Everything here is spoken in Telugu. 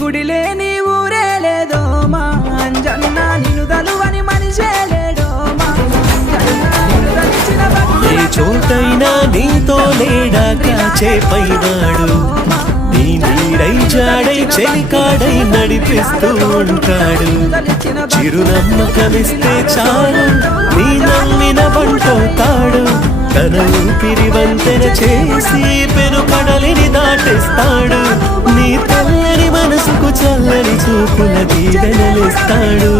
గుడి లేని ఊరే లేదో మా అంజన్న నిన్ను తలువని మనిషే లేడో మా అంజన్న నిన్ను తలిచిన ఏ చోటైనా నీతో లేడా కాచే పైనాడు నీ నీడై జాడై చెలికాడై నడిపిస్తూ ఉంటాడు చిరునమ్మకమిస్తే చాలు నీ నమ్మిన బంటవుతాడు తన ఊపిరి వంతెన చేసి పెను కడలిని దాటిస్తాడు నీ తెల్లని మనసుకు చల్లని చూపుల దీవెనలిస్తాడు